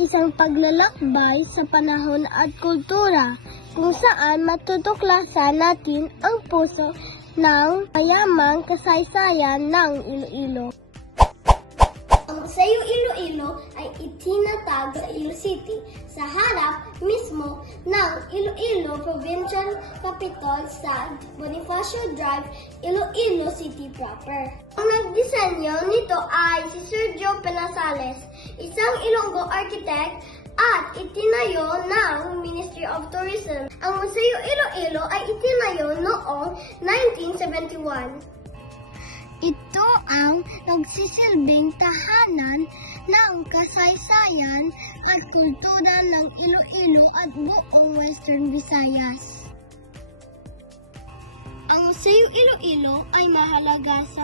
isang paglalakbay sa panahon at kultura kung saan matutuklasan natin ang puso ng mayamang kasaysayan ng Iloilo. Ang Museo Iloilo ay itinatag sa Ilo City sa harap mismo ng Iloilo Provincial Capitol sa Bonifacio Drive, Iloilo City proper. Ang nagdisenyo nito ay si Sergio Penasales, isang Ilonggo architect at itinayo ng Ministry of Tourism. Ang Museo Iloilo ay itinayo noong 1971. Ito ang nagsisilbing tahanan ng kasaysayan at kultura ng Iloilo at buong Western Visayas. Ang Museo Iloilo ay mahalaga sa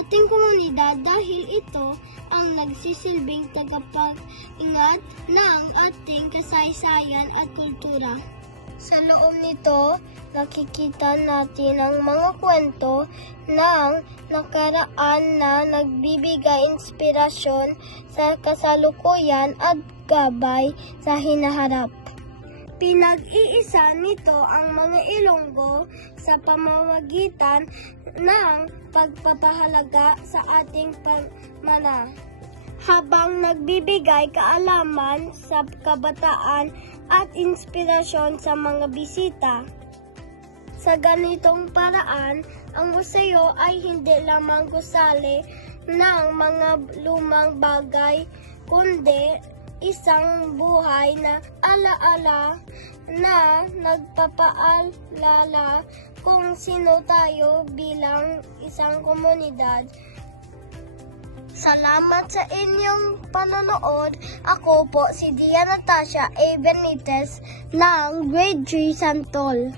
ating komunidad dahil ito ang nagsisilbing tagapag-ingat ng ating kasaysayan at kultura. Sa loob nito, nakikita natin ang mga kwento ng nakaraan na nagbibigay inspirasyon sa kasalukuyan at gabay sa hinaharap. Pinag-iisa nito ang mga Ilonggo sa pamamagitan ng pagpapahalaga sa ating pamana, habang nagbibigay kaalaman sa kabataan at inspirasyon sa mga bisita. Sa ganitong paraan, ang museo ay hindi lamang gusali ng mga lumang bagay, kundi isang buhay na alaala na nagpapaalala kung sino tayo bilang isang komunidad. Salamat sa inyong panonood. Ako po si Dia Natasha A. Benitez ng Grade 3 Santol.